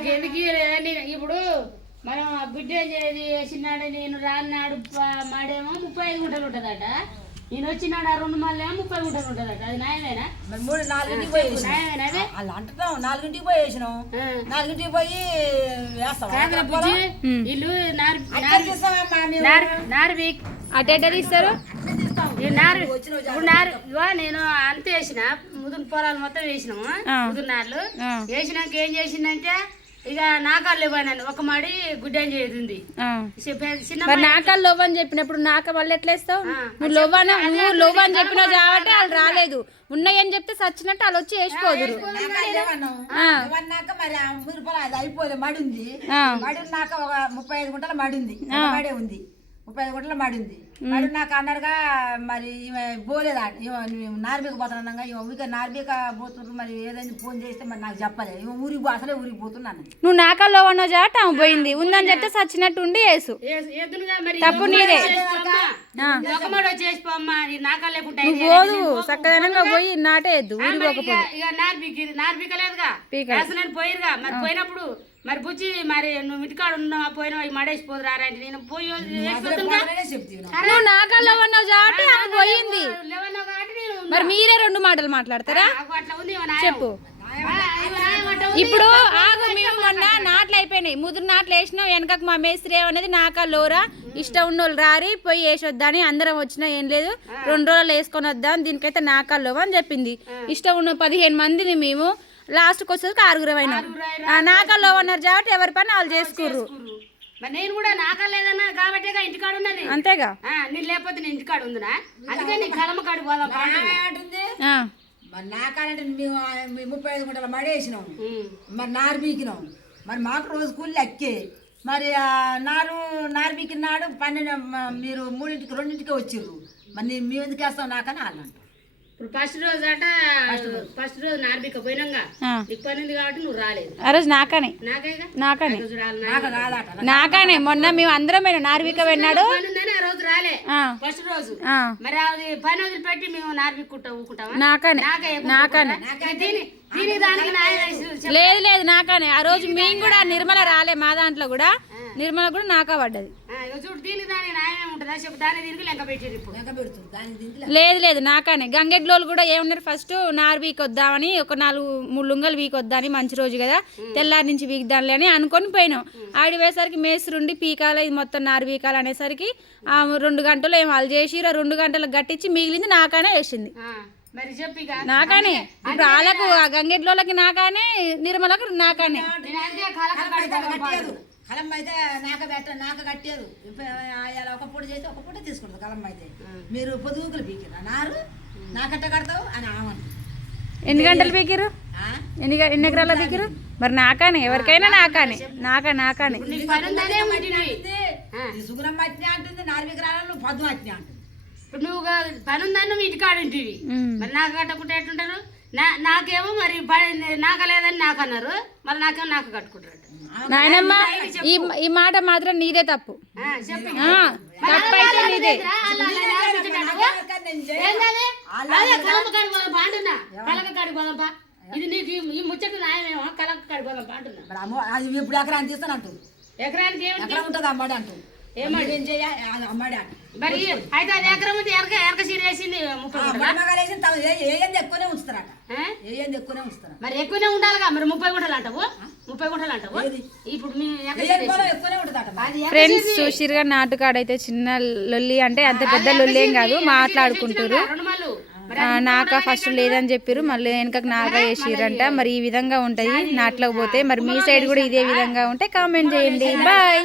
నాకెందుకు ఇప్పుడు మనం బిడ్డ వేసినాడు నేను రాన్నాడు మాడేమో 35 గుంటలు ఉంటుందట, నేను వచ్చినాడు ఆ 2 మళ్ళేమో 30 గుంటలు ఉంటుందట. అది న్యాయమేనా? 4-4ంటికి పోయి న్యాయమేనా? అలా అంటున్నాం. 4ంటికి పోయి వేసినాం, 4ంటికి పోయి వేస్తాం. వీళ్ళు అటెండర్ ఇస్తారు. నేను అంత వేసిన ముదురు పొలాలు మొత్తం వేసినాము. ముదురు నార్లు వేసినాక ఏం చేసిందంటే ఇక నాకాలు ఇవ్వను ఒక మాడి గుడ్డని చేసింది. నాకాలు లోవ్ అని చెప్పినప్పుడు నాక వాళ్ళు ఎట్లా ఇస్తావు? నువ్వు లోవ్ అని చెప్పినావు కాబట్టి వాళ్ళు రాలేదు. ఉన్నాయని చెప్తే సచ్చినట్టు వాళ్ళు వచ్చి వేసిపోదురు. మరి అది అయిపోలే మడి ఉంది. మడి ఉన్నాక ఒక 35 గుంటల మడి ఉంది. మడే ఉంది, 35 గుంటల మడి ఉంది. మడి నాకు అన్నారుగా మరి ఈమె పోలేదా, నార్బీక పోతున్నాగా, ఇక నార్బీక పోతున్నారు. మరి ఏదైనా ఫోన్ చేస్తే మరి నాకు చెప్పలేదు. ఇవ ఊరికి అసలే ఊరికి పోతున్నాను. నువ్వు నాకల్లో ఉన్నావు జాట ఆమె పోయింది, ఉందని చెప్తే సచ్చినట్టు ఉండి వేసు. తప్పు నీదే. నువ్వు పోదు చక్కదనంగా పోయి నాటేయద్దు. ఊరికి పోయిరుగా మరి పోయినప్పుడు మరి బుజ్జి మరి నువ్వు ఇంటికాడ ఉన్నావా పోయినావు మడేసిపోదు రారంటే నేను పోయి నువ్వు నాకల్లో ఉన్నావు జాటి ఆమె పోయింది. మరి మీరే 2 మాటలు మాట్లాడతారా? చెప్పు. ఇప్పుడు ఆగు, మేము మొన్న నాట్లు అయిపోయినాయి, ముదురు నాట్లు వేసినాం. వెనకకు మా మేస్త్రి ఏమనేది నాకల్లోరా ఇష్టం ఉన్న వాళ్ళు రారి పోయి వేసొద్దని అందరం వచ్చినా ఏం లేదు 2 రోజులు వేసుకొని వద్దాం దీనికైతే నాకల్లోవా అని చెప్పింది. ఇష్టం ఉన్న 15 మందిని మేము లాస్ట్కి వచ్చేసరికి 6 అయినాం. నాకల్లో ఉన్నారు కాబట్టి ఎవరి పని వాళ్ళు చేసుకుర్రు. నేను కూడా నాకలేదన్నా కాబట్టి ఇంటికాడ ఉన్నది అంతేగా. నేను లేకపోతే నేను ఇంటికాడ ఉందినా, అందుకే నీ కలమ కాడి పోదాం అంటుంది. మరి నాకాలంటే మేము 35 గుంటల మడి వేసినాం, మరి నారు బీకినాం. మరి మాకు రోజు కూలి ఎక్కే. మరి నారు బీకినాడు 12 మీరు 3ంటికి 2ంటికి వచ్చిర్రు. మరి మేము ఎందుకు వేస్తాం నాకని వాళ్ళు అంటారు. ఇప్పుడు ఫస్ట్ రోజు నార్బిక పోయినాగా నీకు పని ఉంది కాబట్టి నువ్వు రాలేదు. ఆ రోజు నాకానే మొన్న మేము అందరం నార్బిక వెళ్ళాడు ఆ రోజు రాలే. ఫస్ట్ రోజు మరి అది పని వదిలి పెట్టి మేము నార్బిక్ ఊకుంటామా? నాకానే లేదు నాకానే. ఆ రోజు మేము కూడా నిర్మల రాలే, మా దాంట్లో కూడా నిర్మల కూడా నాకా పడ్డది. లేదు నాకానే. గంగెడ్లోళ్ళు కూడా ఏమన్నారు ఫస్ట్ నారు వీక్ వద్దామని, ఒక 4-3 లుంగలు వీక్ వద్దామని, మంచి రోజు కదా తెల్లారి నుంచి వీక్దాంలే అని అనుకొని పోయినాం. ఆడి పోయేసరికి మేస్త్రుండి పీకాల ఇది మొత్తం నారు వీకాలు అనేసరికి 2 గంటలు ఏం వాళ్ళు చేసి 2 గంటలకు గట్టించి మిగిలింది నాకానే వేసింది. నాకానే. ఇప్పుడు వాళ్ళకు గంగెడ్లోళ్ళకి నాకానే, నిర్మలకు నాకానే. కలమ్మ అయితే నాక కట్టేది. ఒక పూట చేసి ఒక పూట తీసుకుంటుంది కలమ్మ అయితే. మీరు పొదుగులు పీకిరా నారు నాకట్ట కడతావు అని ఆమను. ఎన్ని గంటలు పీకిరు? ఎన్ని ఎకరాల పీకిరు? మరి నాకానే, ఎవరికైనా నాకానే. నాకానే సుగుణమ్మ అట్నే అంటుంది, 4 ఎకరాలు పద్దు అట్నే అంటుంది. ఇప్పుడు నువ్వు పని ఉందని నువ్వు ఇంటికాడ ఉంటుంది, మరి నాకు కట్టకుంటే ఎట్టుంటారు? నాకేమో మరి నాకలేదని నాకు అన్నారు, మరి నాకేమో నాకు కట్టుకుంటారు. నాయనమ్మ ఈ మాట మాత్రం నీదే తప్పు. తప్పైతే నీదే. ఇది నీకు ఈ ముచ్చట న్యాయమేమో? కలక కాడి పోదాం అంటున్నా. అది ఇప్పుడు ఎకరానికి తీస్తాను అంటు. ఎకరానికి ఎకరం ఉంటుంది అమ్మాడి అంటు. ఏమాడి ఏం చేయాలి అమ్మాడి అంటు. మరి అయితే అది ఎకరం ఉంది, ఎరక సీర వేసింది 30 ఏంది ఎక్కువనే ఉంచుతారట. ఏంది ఎక్కువనే ఉంచుతారు. మరి ఎక్కువనే ఉండాలిగా. మరి 30 గుంటలు అంటావు, 30 గుంటలు అంటావు. ఇప్పుడు ఎక్కువనే ఉంటుంది. ఫ్రెండ్స్ చూసిరుగా నాటుకాడైతే చిన్న లొల్లి, అంటే అంత పెద్ద లొల్లి ఏం కాదు, మాట్లాడుకుంటారు. నాక ఫస్ట్ లేదని చెప్పారు, మళ్ళీ వెనకకు నాక వేసిరంట. మరి ఈ విధంగా ఉంటుంది నాట్లోకి పోతే. మరి మీ సైడ్ కూడా ఇదే విధంగా ఉంటే కామెంట్ చేయండి. బాయ్.